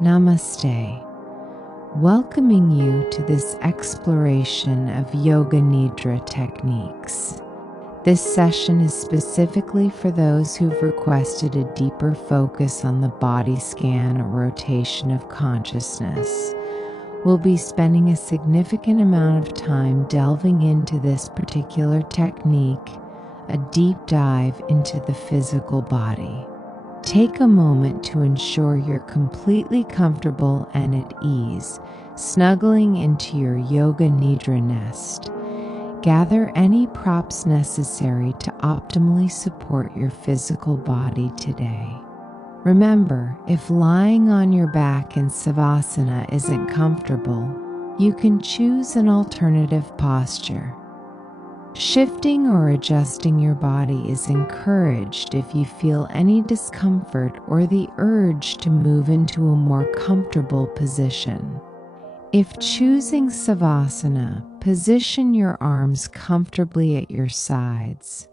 Namaste. Welcoming you to this exploration of Yoga Nidra techniques. This session is specifically for those who've requested a deeper focus on the body scan or rotation of consciousness. We'll be spending a significant amount of time delving into this particular technique, a deep dive into the physical body. Take a moment to ensure you're completely comfortable and at ease, snuggling into your Yoga Nidra nest. Gather any props necessary to optimally support your physical body today. Remember, if lying on your back in Savasana isn't comfortable, you can choose an alternative posture. Shifting or adjusting your body is encouraged if you feel any discomfort or the urge to move into a more comfortable position. If choosing Savasana, position your arms comfortably at your sides,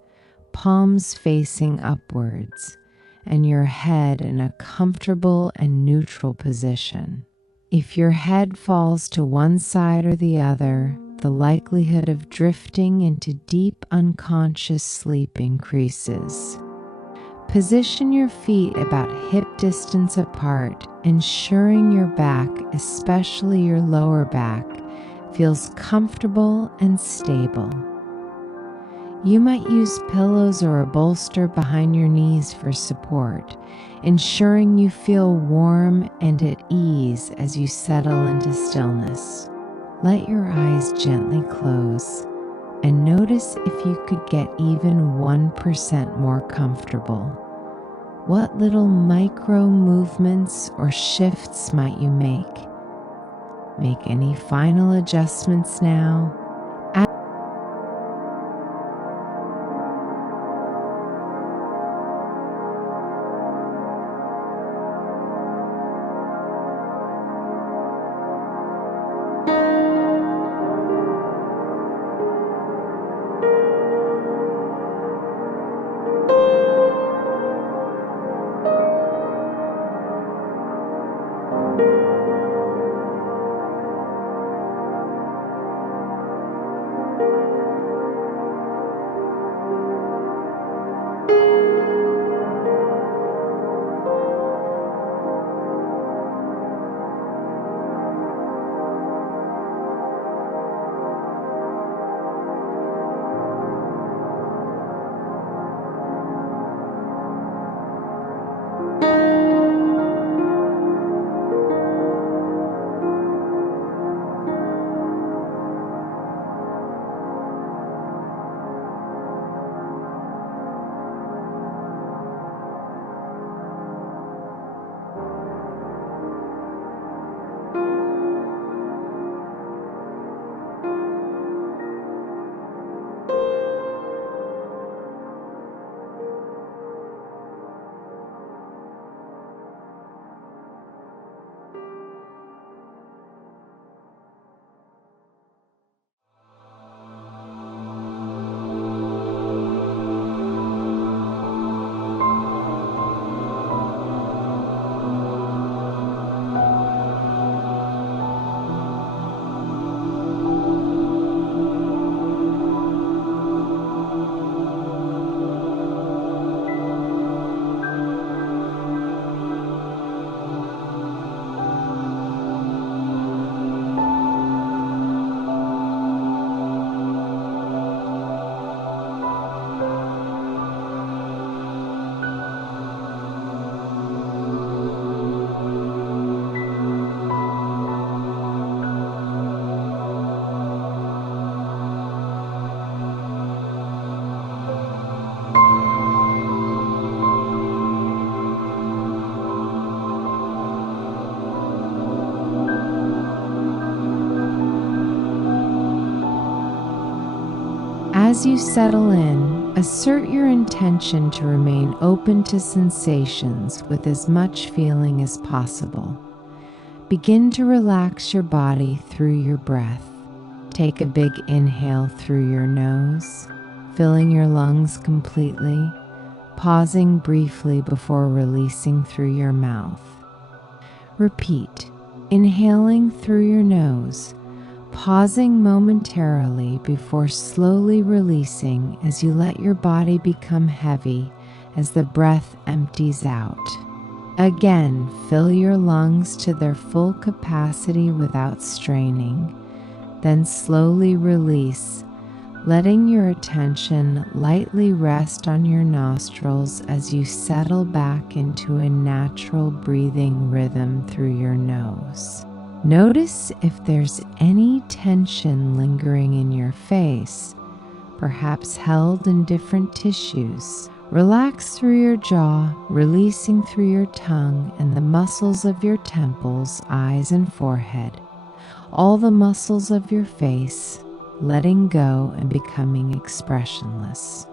palms facing upwards, and your head in a comfortable and neutral position. If your head falls to one side or the other, the likelihood of drifting into deep unconscious sleep increases. Position your feet about hip distance apart, ensuring your back, especially your lower back, feels comfortable and stable. You might use pillows or a bolster behind your knees for support, ensuring you feel warm and at ease as you settle into stillness. Let your eyes gently close and notice if you could get even 1% more comfortable. What little micro movements or shifts might you make? Make any final adjustments now. As you settle in, assert your intention to remain open to sensations with as much feeling as possible. Begin to relax your body through your breath. Take a big inhale through your nose, filling your lungs completely, pausing briefly before releasing through your mouth. Repeat, inhaling through your nose, pausing momentarily before slowly releasing as you let your body become heavy as the breath empties out. Again, fill your lungs to their full capacity without straining, then slowly release, letting your attention lightly rest on your nostrils as you settle back into a natural breathing rhythm through your nose. Notice if there's any tension lingering in your face, perhaps held in different tissues. Relax through your jaw, releasing through your tongue and the muscles of your temples, eyes, and forehead. All the muscles of your face, letting go and becoming expressionless.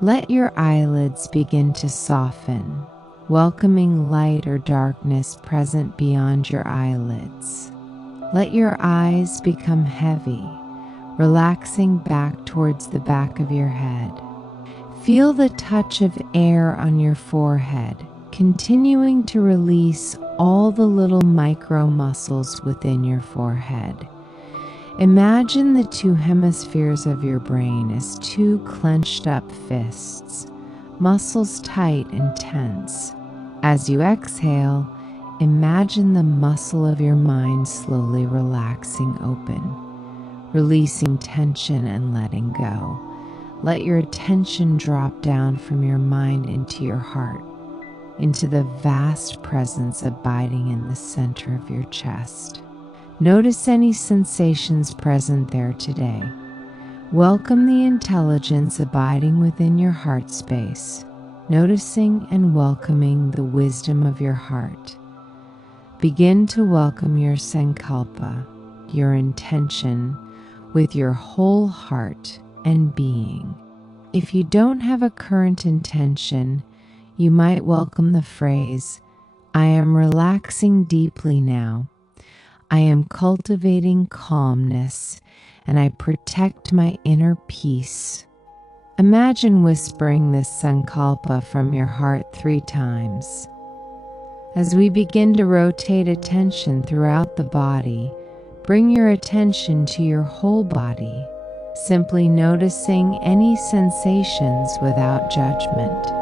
Let your eyelids begin to soften, welcoming light or darkness present beyond your eyelids. Let your eyes become heavy, relaxing back towards the back of your head. Feel the touch of air on your forehead, continuing to release all the little micro muscles within your forehead. Imagine the two hemispheres of your brain as two clenched up fists, muscles tight and tense. As you exhale, imagine the muscle of your mind slowly relaxing open, releasing tension and letting go. Let your attention drop down from your mind into your heart, into the vast presence abiding in the center of your chest. Notice any sensations present there today. Welcome the intelligence abiding within your heart space, noticing and welcoming the wisdom of your heart. Begin to welcome your sankalpa, your intention, with your whole heart and being. If you don't have a current intention, you might welcome the phrase, "I am relaxing deeply now. I am cultivating calmness, and I protect my inner peace." Imagine whispering this sankalpa from your heart 3 times. As we begin to rotate attention throughout the body, bring your attention to your whole body, simply noticing any sensations without judgment.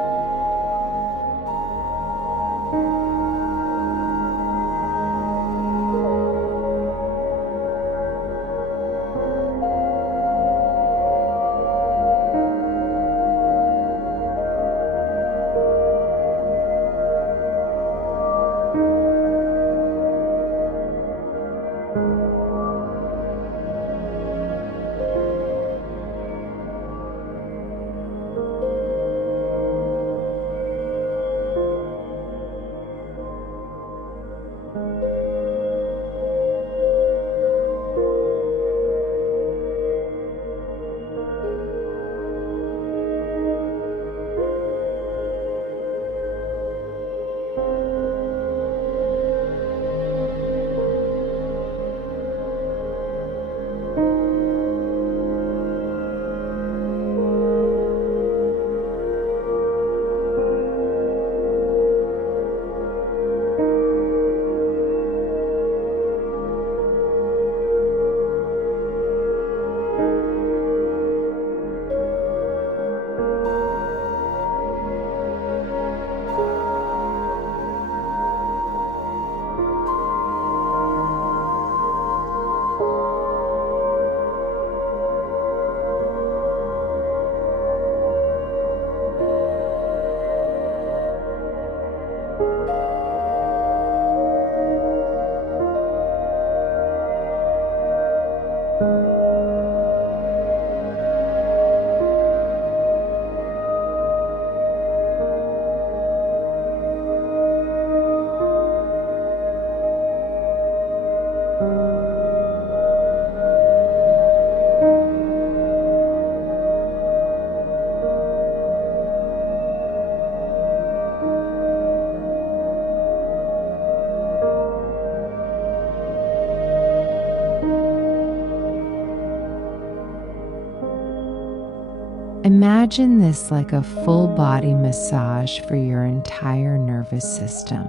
Imagine this like a full body massage for your entire nervous system.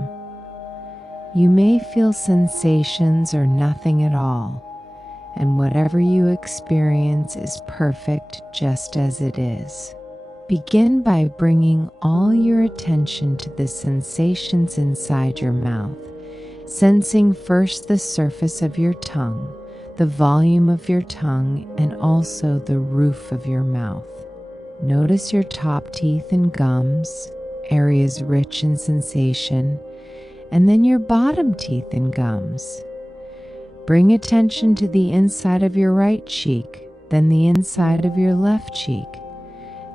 You may feel sensations or nothing at all, and whatever you experience is perfect just as it is. Begin by bringing all your attention to the sensations inside your mouth, sensing first the surface of your tongue, the volume of your tongue, and also the roof of your mouth. Notice your top teeth and gums, areas rich in sensation, and then your bottom teeth and gums. Bring attention to the inside of your right cheek, then the inside of your left cheek,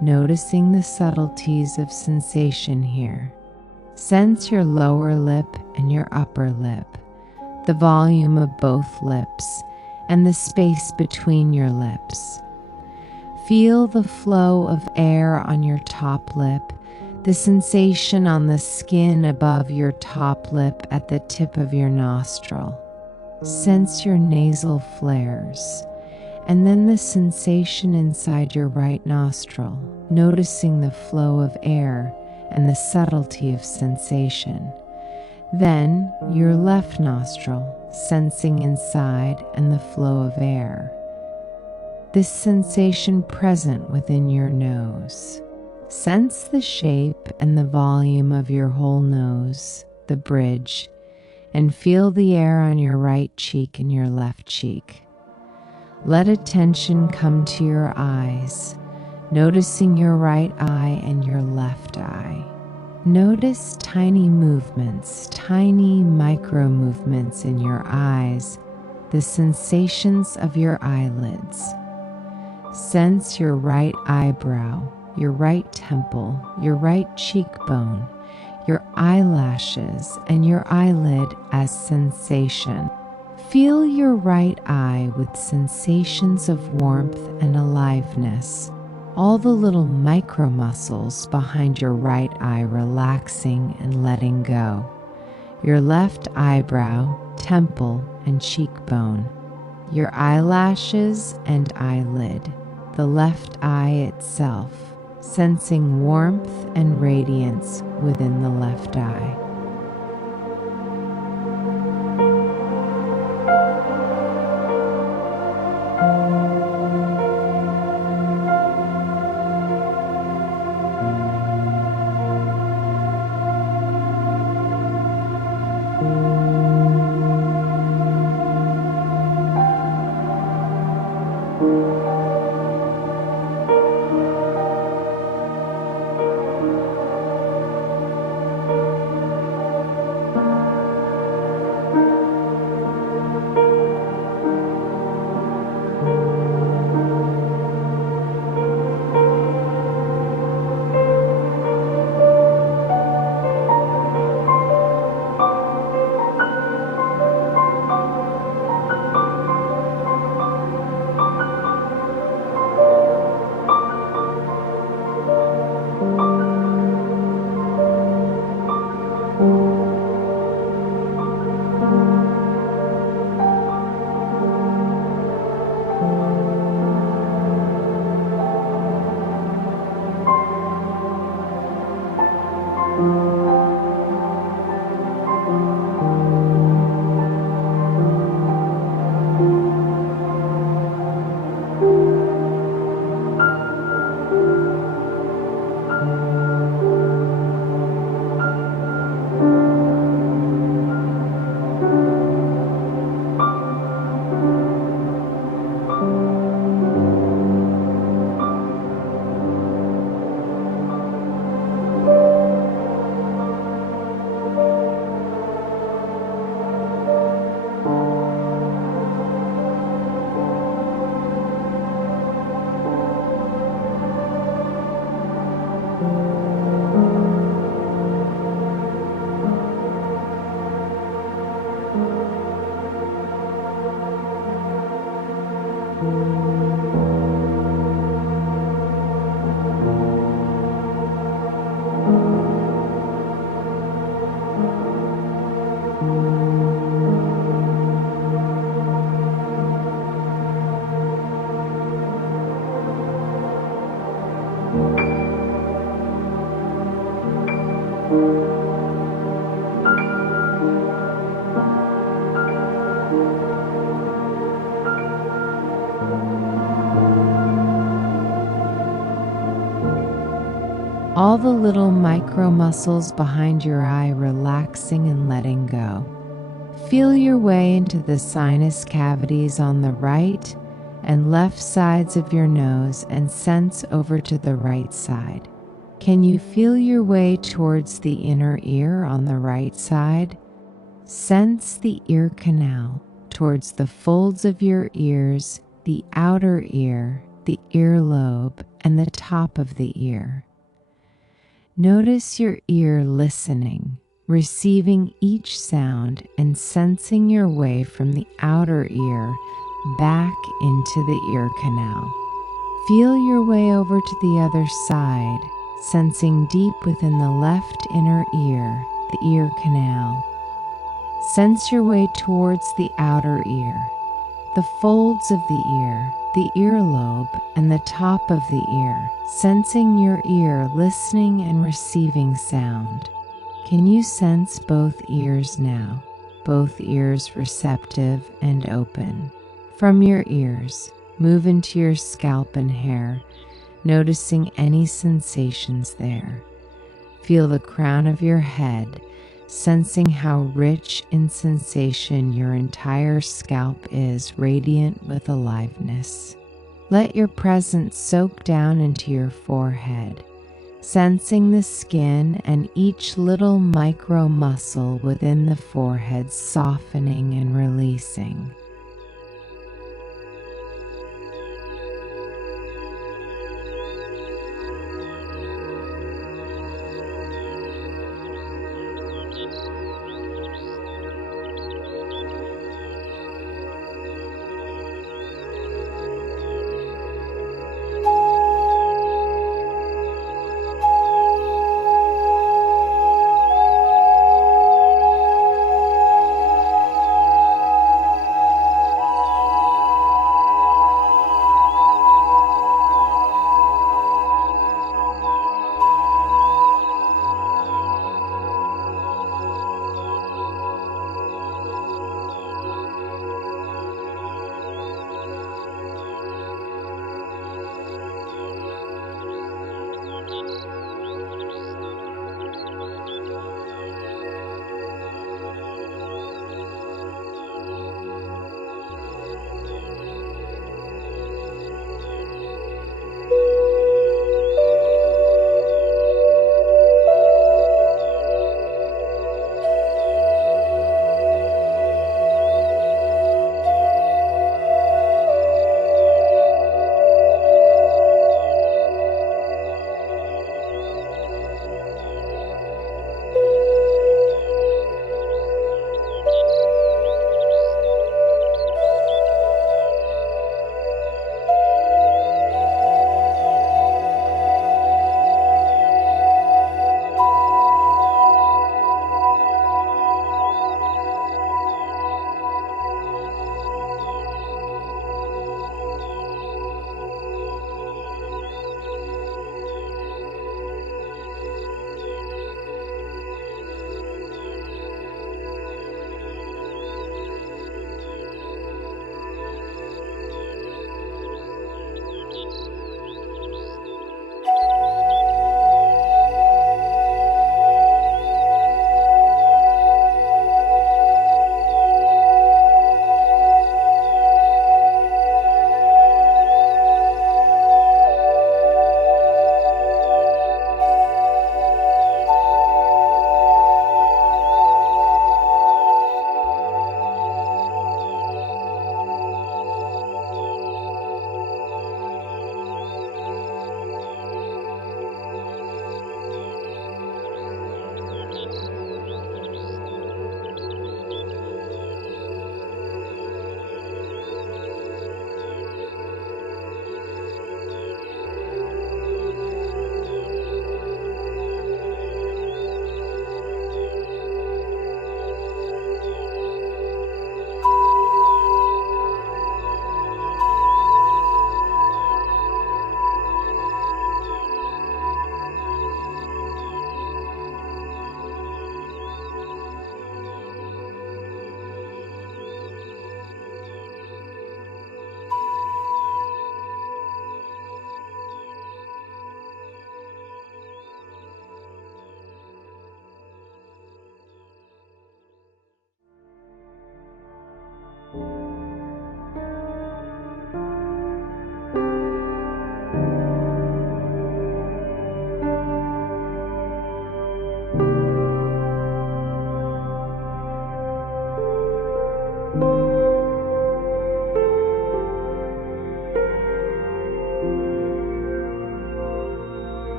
noticing the subtleties of sensation here. Sense your lower lip and your upper lip, the volume of both lips, and the space between your lips. Feel the flow of air on your top lip, the sensation on the skin above your top lip at the tip of your nostril. Sense your nasal flares, and then the sensation inside your right nostril, noticing the flow of air and the subtlety of sensation. Then your left nostril, sensing inside and the flow of air. This sensation present within your nose. Sense the shape and the volume of your whole nose, the bridge, and feel the air on your right cheek and your left cheek. Let attention come to your eyes, noticing your right eye and your left eye. Notice tiny movements, tiny micro movements in your eyes, the sensations of your eyelids. Sense your right eyebrow, your right temple, your right cheekbone, your eyelashes, and your eyelid as sensation. Feel your right eye with sensations of warmth and aliveness. All the little micro muscles behind your right eye relaxing and letting go. Your left eyebrow, temple, and cheekbone. Your eyelashes and eyelid. The left eye itself, sensing warmth and radiance within the left eye. the little micro muscles behind your eye relaxing and letting go. Feel your way into the sinus cavities on the right and left sides of your nose and sense over to the right side. Can you feel your way towards the inner ear on the right side? Sense the ear canal towards the folds of your ears, the outer ear, the earlobe, and the top of the ear. Notice your ear listening, receiving each sound and sensing your way from the outer ear back into the ear canal. Feel your way over to the other side, sensing deep within the left inner ear, the ear canal. Sense your way towards the outer ear, the folds of the earlobe, and the top of the ear, sensing your ear listening and receiving sound. Can you sense both ears now, both ears receptive and open? From your ears, move into your scalp and hair, noticing any sensations there. Feel the crown of your head, sensing how rich in sensation your entire scalp is, radiant with aliveness. Let your presence soak down into your forehead, sensing the skin and each little micro muscle within the forehead softening and releasing.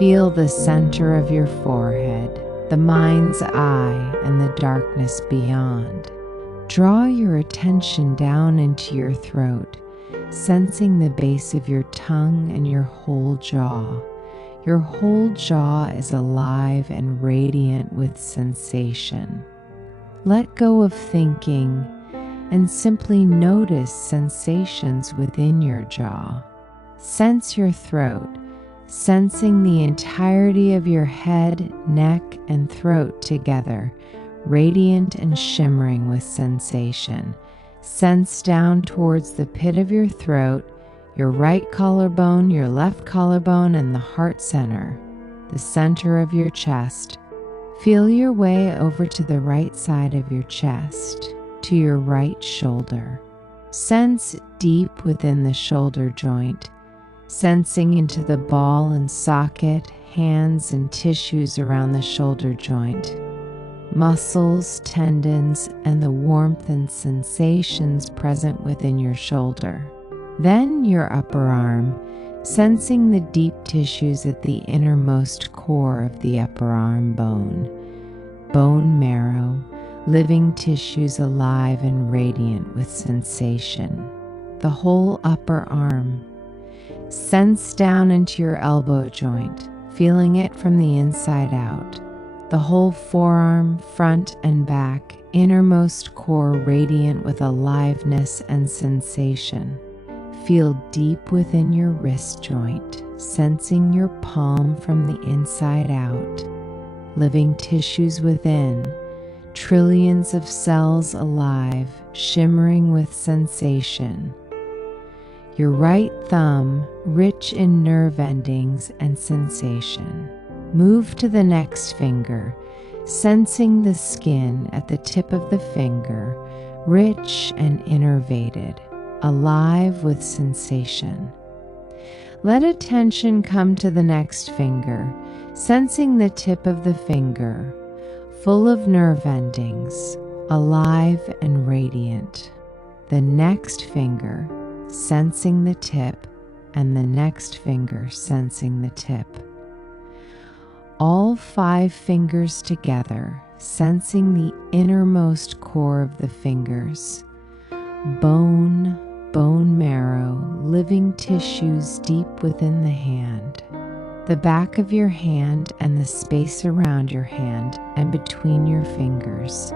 Feel the center of your forehead, the mind's eye, and the darkness beyond. Draw your attention down into your throat, sensing the base of your tongue and your whole jaw. Your whole jaw is alive and radiant with sensation. Let go of thinking and simply notice sensations within your jaw. Sense your throat, sensing the entirety of your head, neck, and throat together, radiant and shimmering with sensation. Sense down towards the pit of your throat, your right collarbone, your left collarbone, and the heart center, the center of your chest. Feel your way over to the right side of your chest, to your right shoulder. Sense deep within the shoulder joint, sensing into the ball and socket, hands and tissues around the shoulder joint, muscles, tendons, and the warmth and sensations present within your shoulder. Then your upper arm, sensing the deep tissues at the innermost core of the upper arm bone marrow, living tissues alive and radiant with sensation. The whole upper arm. Sense down into your elbow joint, feeling it from the inside out. The whole forearm, front and back, innermost core radiant with aliveness and sensation. Feel deep within your wrist joint, sensing your palm from the inside out. Living tissues within, trillions of cells alive, shimmering with sensation. Your right thumb, rich in nerve endings and sensation. Move to the next finger, sensing the skin at the tip of the finger, rich and innervated, alive with sensation. Let attention come to the next finger, sensing the tip of the finger, full of nerve endings, alive and radiant. The next finger, sensing the tip, and the next finger sensing the tip. All 5 fingers together, sensing the innermost core of the fingers. Bone marrow, living tissues deep within the hand. The back of your hand and the space around your hand and between your fingers.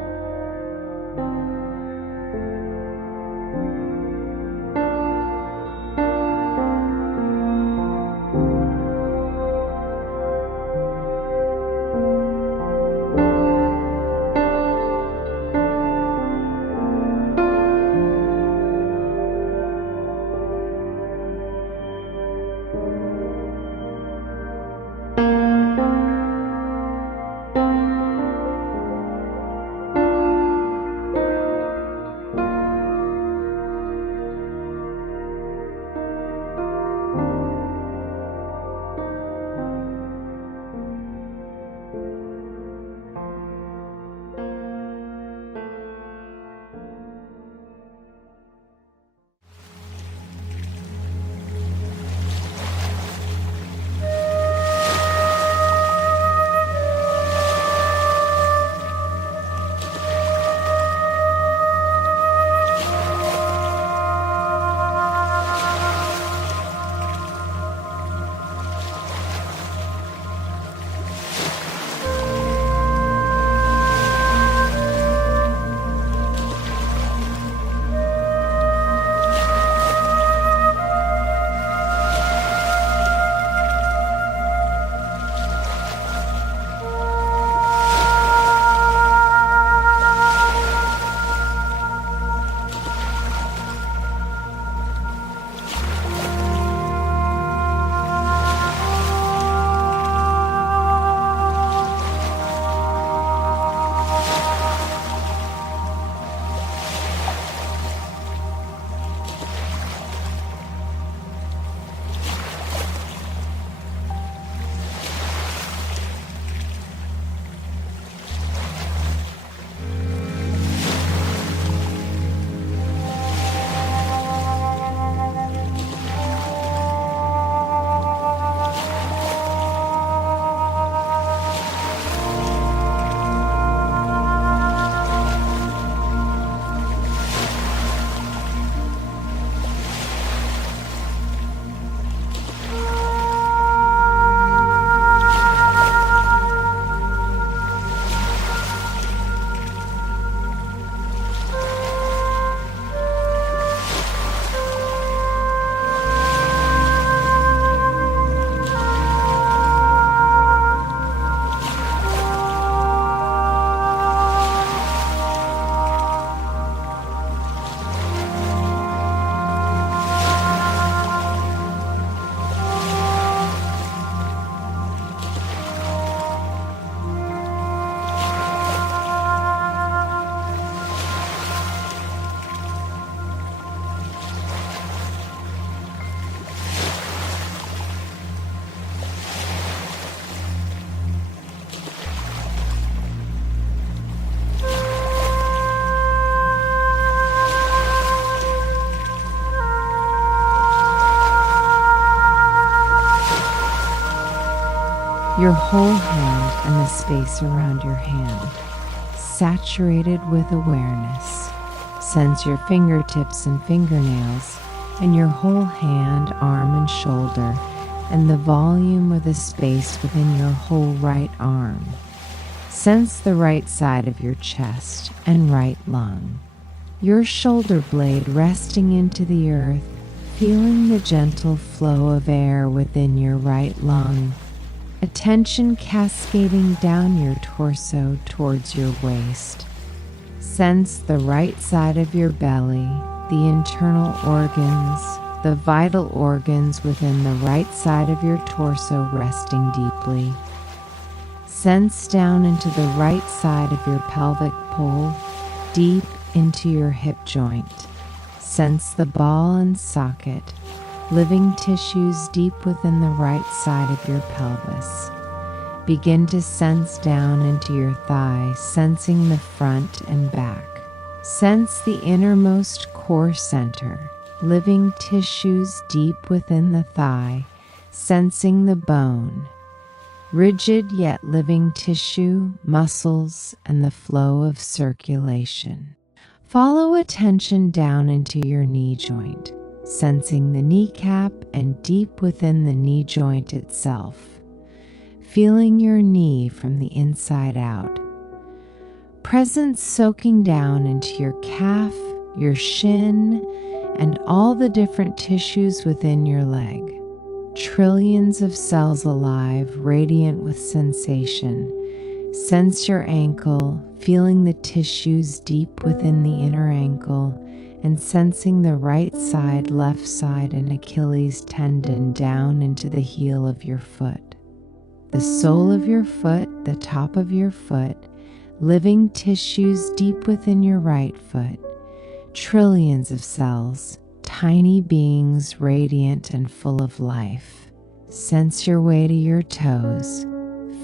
your whole hand and the space around your hand, saturated with awareness. Sense your fingertips and fingernails, and your whole hand, arm, and shoulder, and the volume or the space within your whole right arm. Sense the right side of your chest and right lung. Your shoulder blade resting into the earth, feeling the gentle flow of air within your right lung. Attention cascading down your torso towards your waist. Sense the right side of your belly, the internal organs, the vital organs within the right side of your torso resting deeply. Sense down into the right side of your pelvic pole, deep into your hip joint. Sense the ball and socket, living tissues deep within the right side of your pelvis. Begin to sense down into your thigh, sensing the front and back. Sense the innermost core center, living tissues deep within the thigh, sensing the bone. Rigid yet living tissue, muscles, and the flow of circulation. Follow attention down into your knee joint, sensing the kneecap and deep within the knee joint itself, feeling your knee from the inside out. Presence soaking down into your calf, your shin, and all the different tissues within your leg. Trillions of cells alive, radiant with sensation. Sense your ankle, feeling the tissues deep within the inner ankle, and sensing the right side, left side, and Achilles tendon down into the heel of your foot. The sole of your foot, the top of your foot, living tissues deep within your right foot. Trillions of cells, tiny beings radiant and full of life. Sense your way to your toes,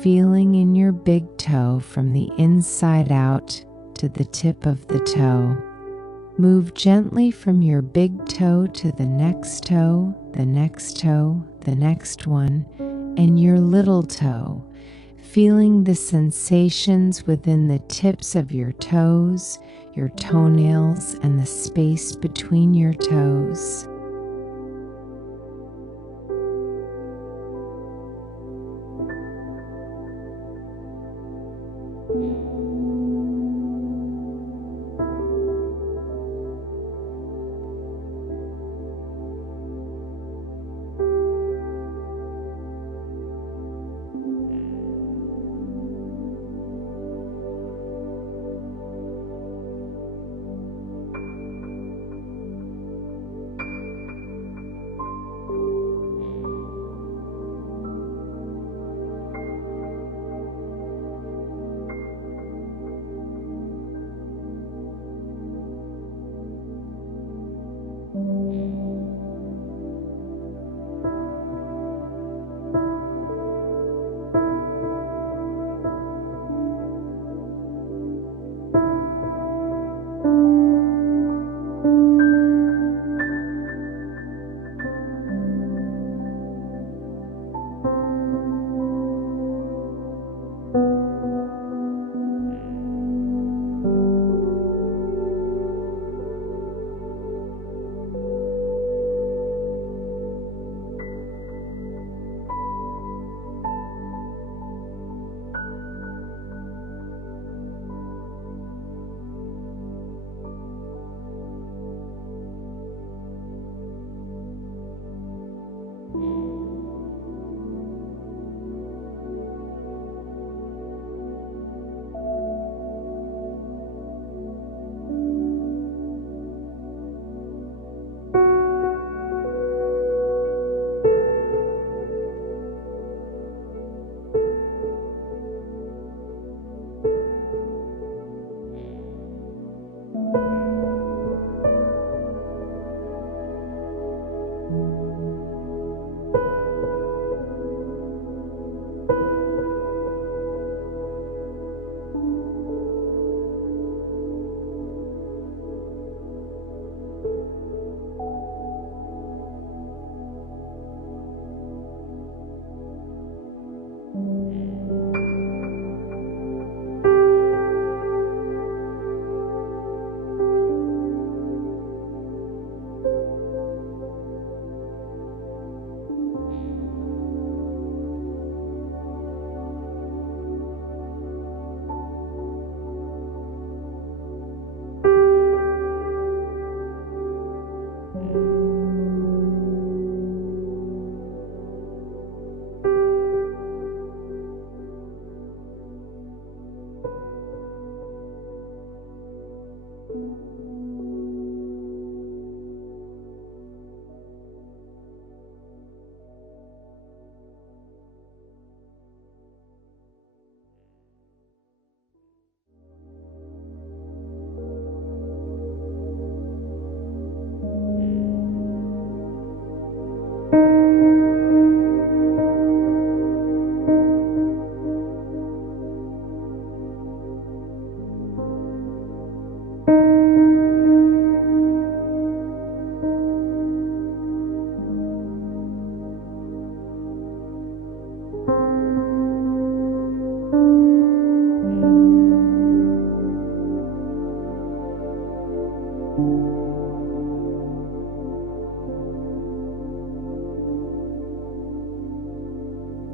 feeling in your big toe from the inside out to the tip of the toe. Move gently from your big toe to the next toe, the next toe, the next one, and your little toe, feeling the sensations within the tips of your toes, your toenails, and the space between your toes.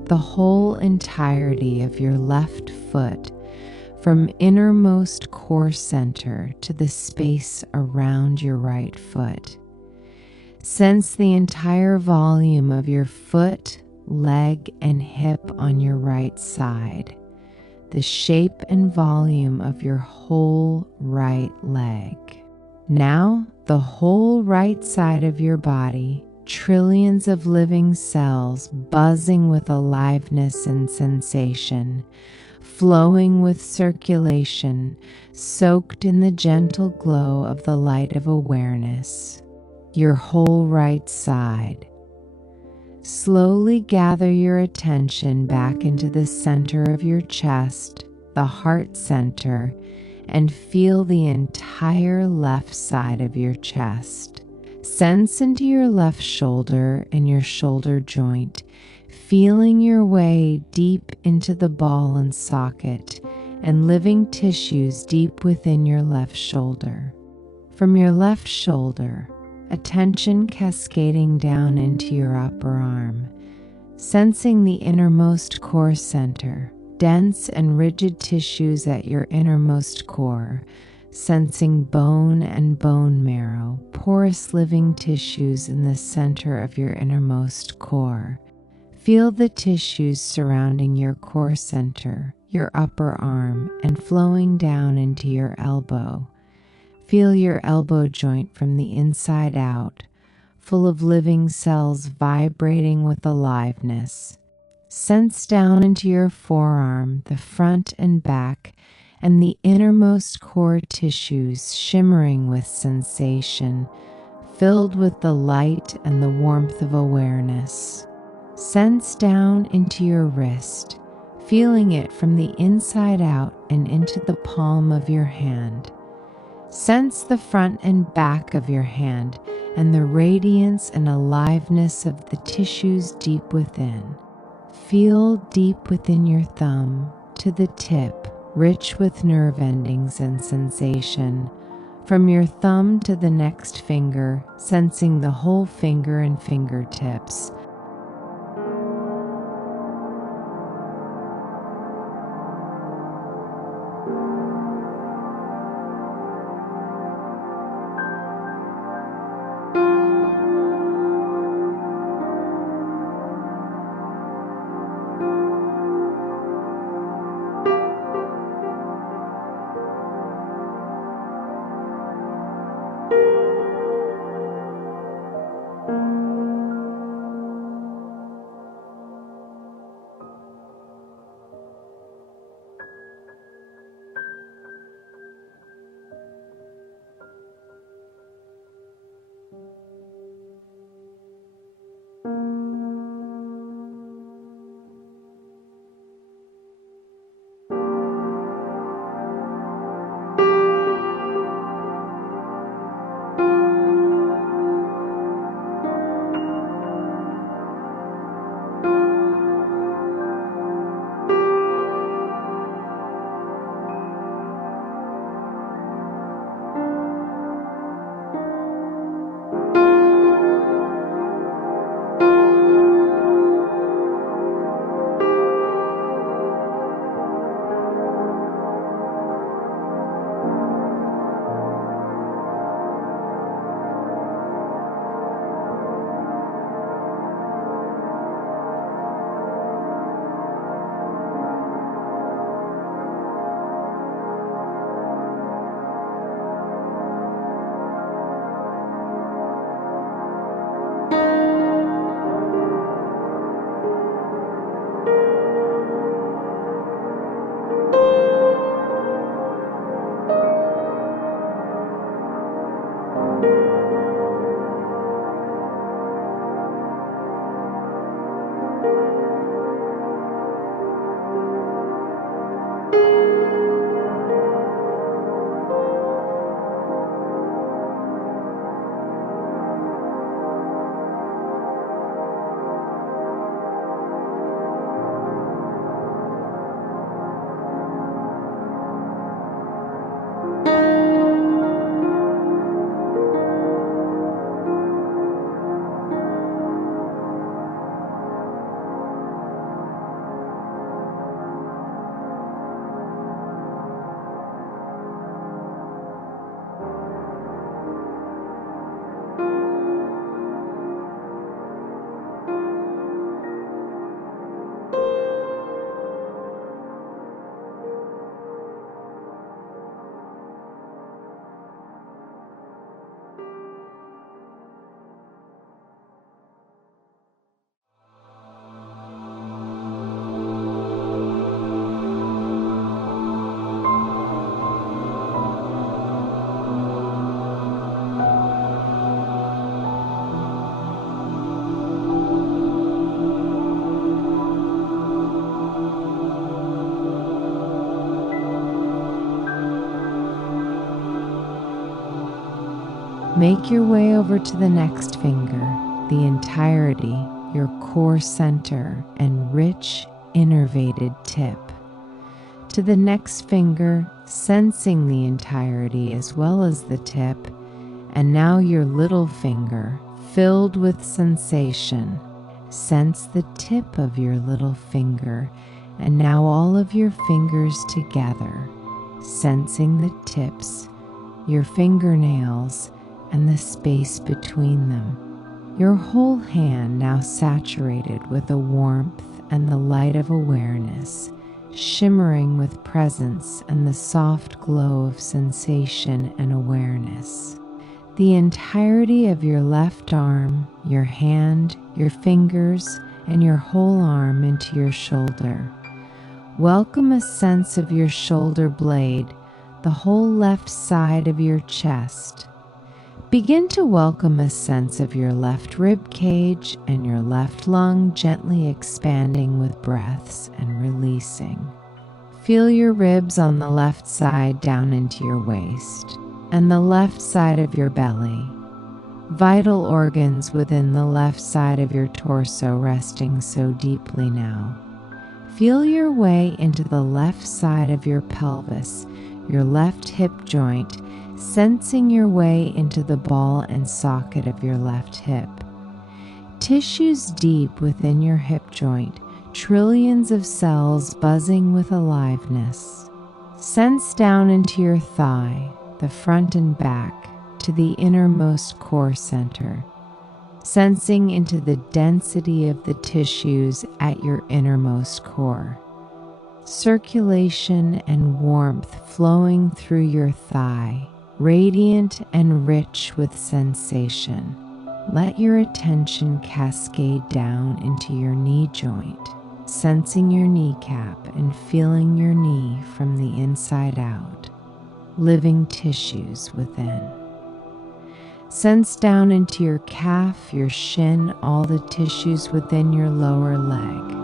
the whole entirety of your left foot from innermost core center to the space around your right foot. Sense the entire volume of your foot, leg, and hip on your right side, the shape and volume of your whole right leg. Now, the whole right side of your body, trillions of living cells buzzing with aliveness and sensation, flowing with circulation, soaked in the gentle glow of the light of awareness. Your whole right side. Slowly gather your attention back into the center of your chest, the heart center, and feel the entire left side of your chest. Sense into your left shoulder and your shoulder joint, feeling your way deep into the ball and socket and living tissues deep within your left shoulder. From your left shoulder, attention cascading down into your upper arm, sensing the innermost core center, dense and rigid tissues at your innermost core, sensing bone and bone marrow, porous living tissues in the center of your innermost core. Feel the tissues surrounding your core center, your upper arm, and flowing down into your elbow. Feel your elbow joint from the inside out, full of living cells vibrating with aliveness. Sense down into your forearm, the front and back, and the innermost core tissues shimmering with sensation, filled with the light and the warmth of awareness. Sense down into your wrist, feeling it from the inside out and into the palm of your hand. Sense the front and back of your hand and the radiance and aliveness of the tissues deep within. Feel deep within your thumb to the tip, rich with nerve endings and sensation. From your thumb to the next finger, sensing the whole finger and fingertips. Make your way over to the next finger, the entirety, your core center and rich, innervated tip. To the next finger, sensing the entirety as well as the tip, and now your little finger, filled with sensation. Sense the tip of your little finger, and now all of your fingers together, sensing the tips, your fingernails, and the space between them. Your whole hand now saturated with the warmth and the light of awareness, shimmering with presence and the soft glow of sensation and awareness. The entirety of your left arm, your hand, your fingers, and your whole arm into your shoulder. Welcome a sense of your shoulder blade, the whole left side of your chest. Begin to welcome a sense of your left rib cage and your left lung gently expanding with breaths and releasing. Feel your ribs on the left side down into your waist and the left side of your belly. Vital organs within the left side of your torso resting so deeply now. Feel your way into the left side of your pelvis, your left hip joint, sensing your way into the ball and socket of your left hip. Tissues deep within your hip joint, trillions of cells buzzing with aliveness. Sense down into your thigh, the front and back, to the innermost core center, sensing into the density of the tissues at your innermost core. Circulation and warmth flowing through your thigh, radiant and rich with sensation. Let your attention cascade down into your knee joint, sensing your kneecap and feeling your knee from the inside out, living tissues within. Sense down into your calf, your shin, all the tissues within your lower leg.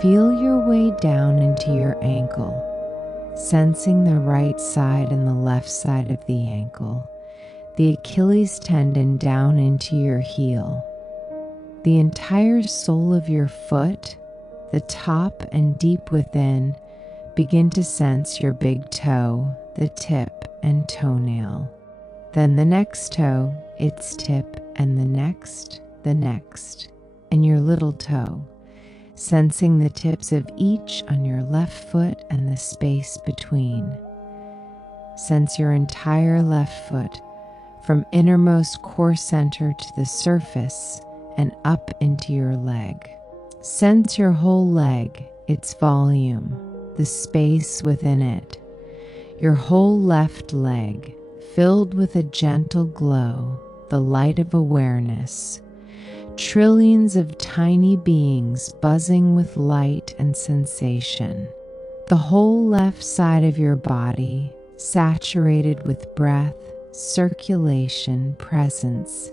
Feel your way down into your ankle, sensing the right side and the left side of the ankle, the Achilles tendon down into your heel, the entire sole of your foot, the top and deep within. Begin to sense your big toe, the tip and toenail. Then the next toe, its tip, and the next, and your little toe, sensing the tips of each on your left foot and the space between. Sense your entire left foot from innermost core center to the surface and up into your leg. Sense your whole leg, its volume, the space within it. Your whole left leg filled with a gentle glow, the light of awareness. Trillions of tiny beings buzzing with light and sensation. The whole left side of your body saturated with breath, circulation, presence.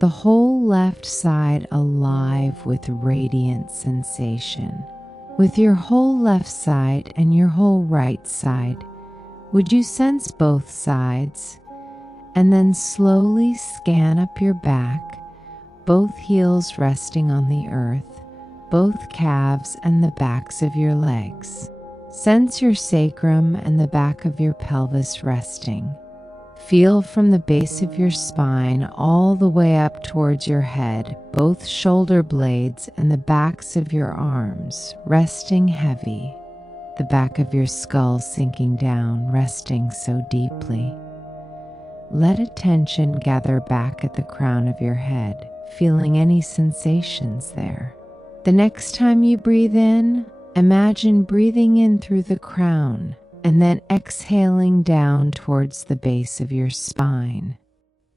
The whole left side alive with radiant sensation. With your whole left side and your whole right side, would you sense both sides? And then slowly scan up your back, both heels resting on the earth, both calves and the backs of your legs. Sense your sacrum and the back of your pelvis resting. Feel from the base of your spine all the way up towards your head, both shoulder blades and the backs of your arms resting heavy, the back of your skull sinking down, resting so deeply. Let attention gather back at the crown of your head, feeling any sensations there. The next time you breathe in, imagine breathing in through the crown and then exhaling down towards the base of your spine.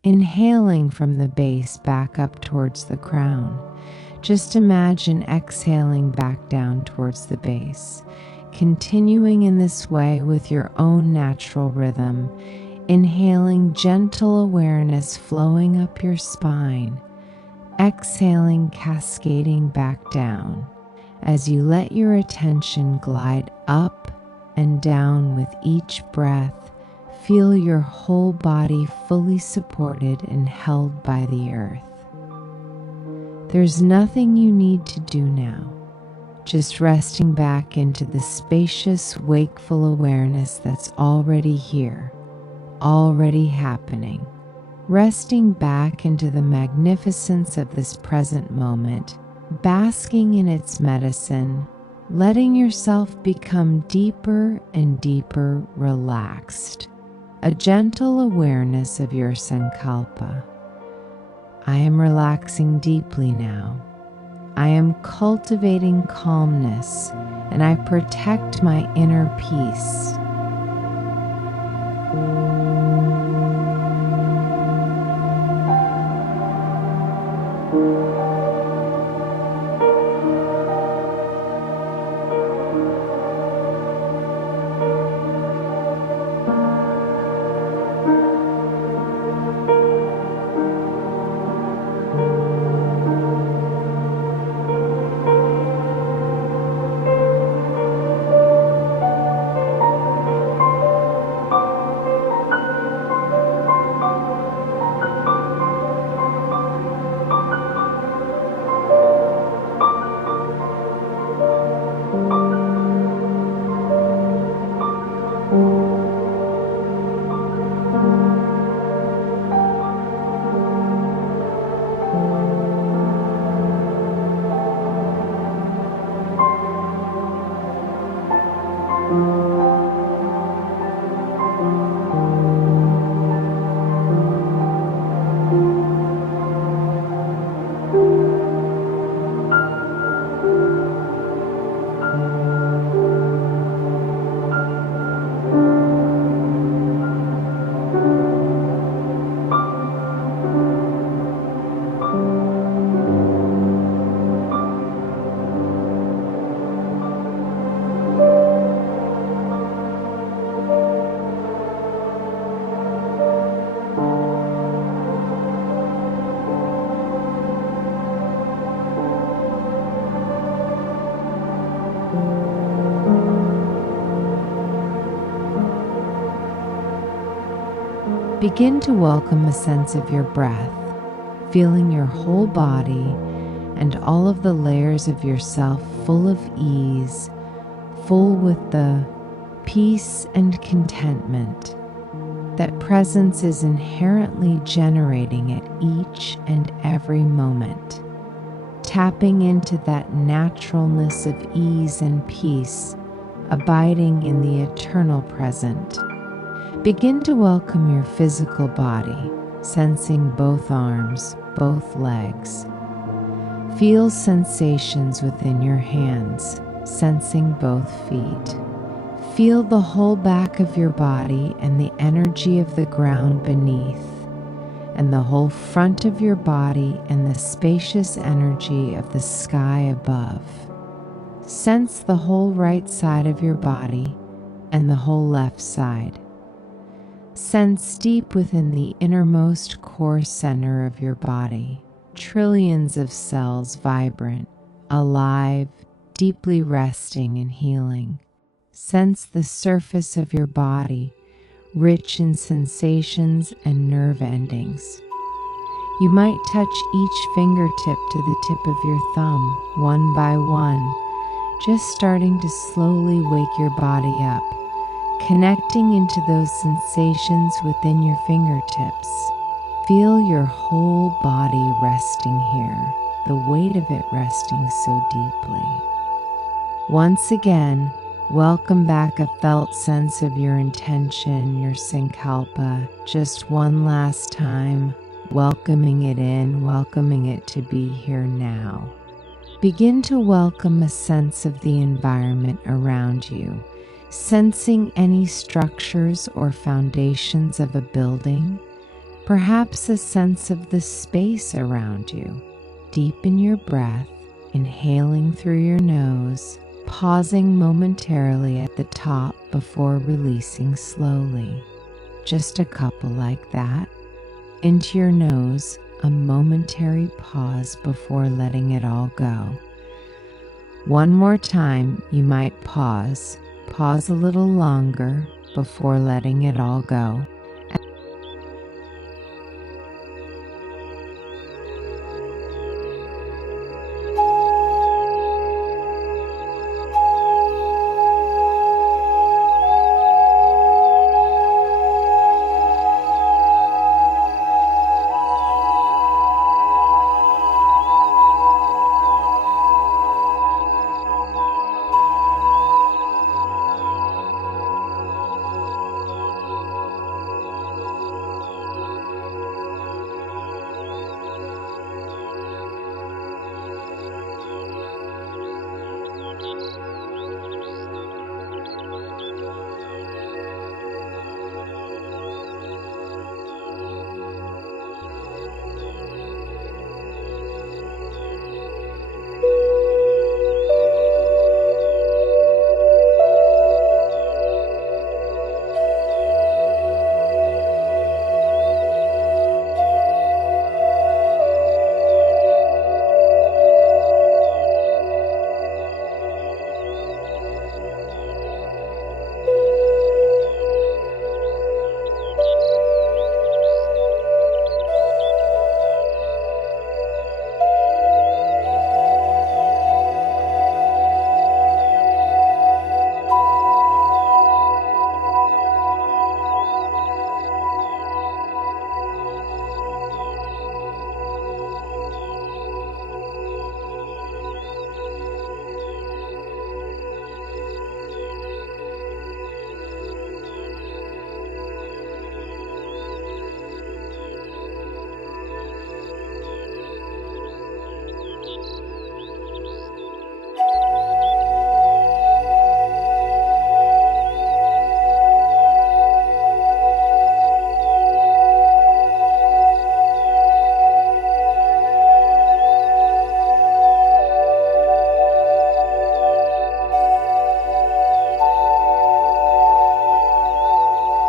Inhaling from the base back up towards the crown. Just imagine exhaling back down towards the base, continuing in this way with your own natural rhythm, inhaling gentle awareness flowing up your spine, exhaling cascading back down as you let your attention glide up and down with each breath. Feel your whole body fully supported and held by the earth. There's nothing you need to do now, just resting back into the spacious, wakeful awareness that's already here, already happening. Resting back into the magnificence of this present moment, basking in its medicine, letting yourself become deeper and deeper relaxed. A gentle awareness of your sankalpa. I am relaxing deeply now. I am cultivating calmness, and I protect my inner peace. Begin to welcome a sense of your breath, feeling your whole body and all of the layers of yourself full of ease, full with the peace and contentment that presence is inherently generating at each and every moment. Tapping into that naturalness of ease and peace, abiding in the eternal present. Begin to welcome your physical body, sensing both arms, both legs. Feel sensations within your hands, sensing both feet. Feel the whole back of your body and the energy of the ground beneath, and the whole front of your body and the spacious energy of the sky above. Sense the whole right side of your body and the whole left side. Sense deep within the innermost core center of your body, trillions of cells vibrant, alive, deeply resting and healing. Sense the surface of your body, rich in sensations and nerve endings. You might touch each fingertip to the tip of your thumb, one by one, just starting to slowly wake your body up, connecting into those sensations within your fingertips. Feel your whole body resting here, the weight of it resting so deeply. Once again, welcome back a felt sense of your intention, your sankalpa, just one last time, welcoming it in, welcoming it to be here now. Begin to welcome a sense of the environment around you, sensing any structures or foundations of a building, perhaps a sense of the space around you. Deepen your breath, inhaling through your nose, pausing momentarily at the top before releasing slowly. Just a couple like that. Into your nose, a momentary pause before letting it all go. One more time, you might pause a little longer before letting it all go.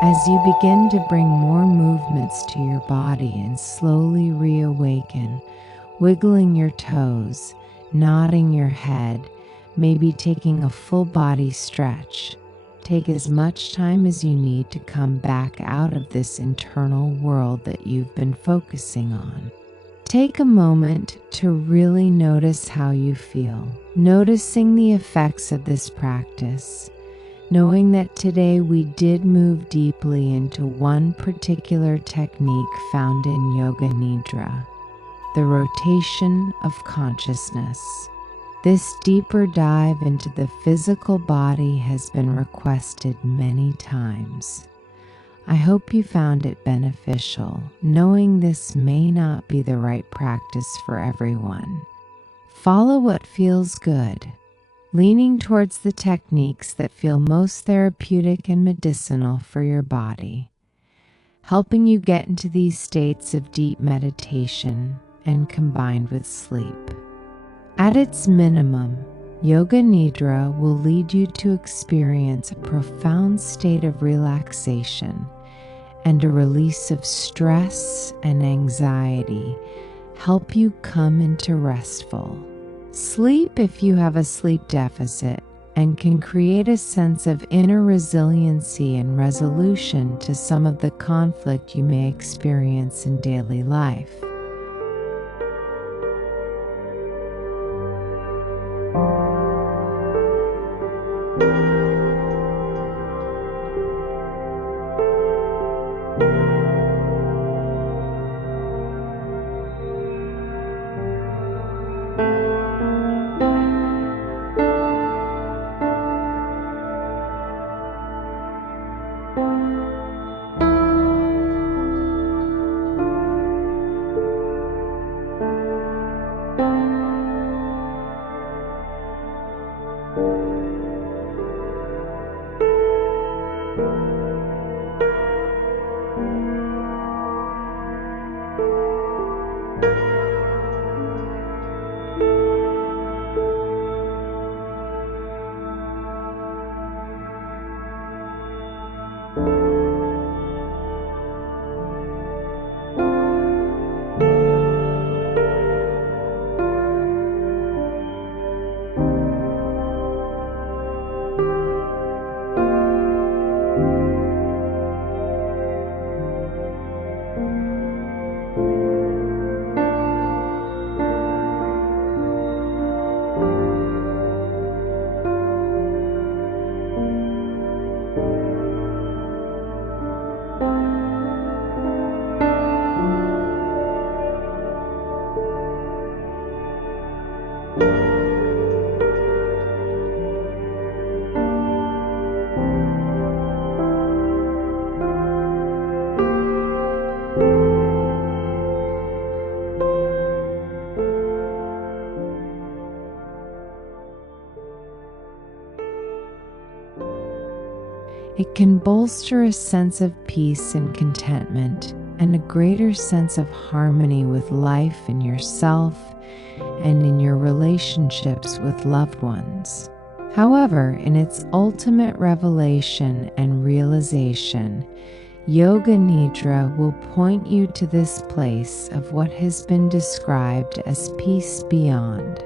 As you begin to bring more movements to your body and slowly reawaken, wiggling your toes, nodding your head, maybe taking a full body stretch. Take as much time as you need to come back out of this internal world that you've been focusing on. Take a moment to really notice how you feel, noticing the effects of this practice, knowing that today we did move deeply into one particular technique found in Yoga Nidra, the rotation of consciousness. This deeper dive into the physical body has been requested many times. I hope you found it beneficial, knowing this may not be the right practice for everyone. Follow what feels good, leaning towards the techniques that feel most therapeutic and medicinal for your body, helping you get into these states of deep meditation and combined with sleep. At its minimum, Yoga Nidra will lead you to experience a profound state of relaxation and a release of stress and anxiety, help you come into restful sleep if you have a sleep deficit, and can create a sense of inner resiliency and resolution to some of the conflict you may experience in daily life. It can bolster a sense of peace and contentment and a greater sense of harmony with life and yourself and in your relationships with loved ones. However, in its ultimate revelation and realization, Yoga Nidra will point you to this place of what has been described as peace beyond.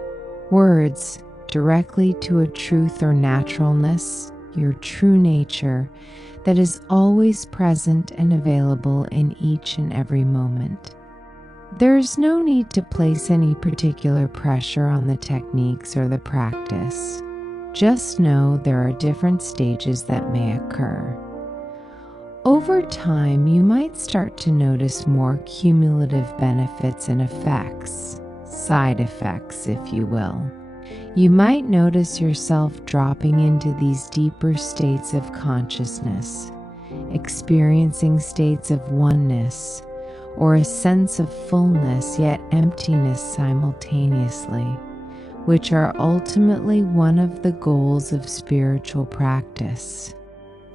Words directly to a truth or naturalness, your true nature, that is always present and available in each and every moment. There is no need to place any particular pressure on the techniques or the practice. Just know there are different stages that may occur. Over time, you might start to notice more cumulative benefits and effects, side effects, if you will. You might notice yourself dropping into these deeper states of consciousness, experiencing states of oneness, or a sense of fullness yet emptiness simultaneously, which are ultimately one of the goals of spiritual practice.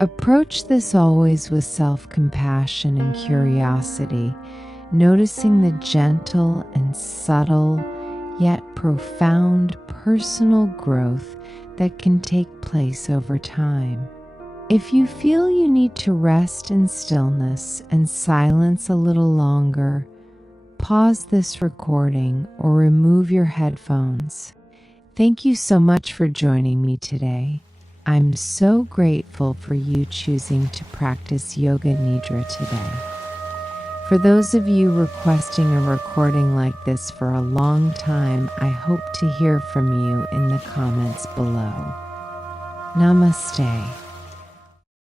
Approach this always with self-compassion and curiosity, noticing the gentle and subtle yet profound personal growth that can take place over time. If you feel you need to rest in stillness and silence a little longer, pause this recording or remove your headphones. Thank you so much for joining me today. I'm so grateful for you choosing to practice Yoga Nidra today. For those of you requesting a recording like this for a long time, I hope to hear from you in the comments below. Namaste.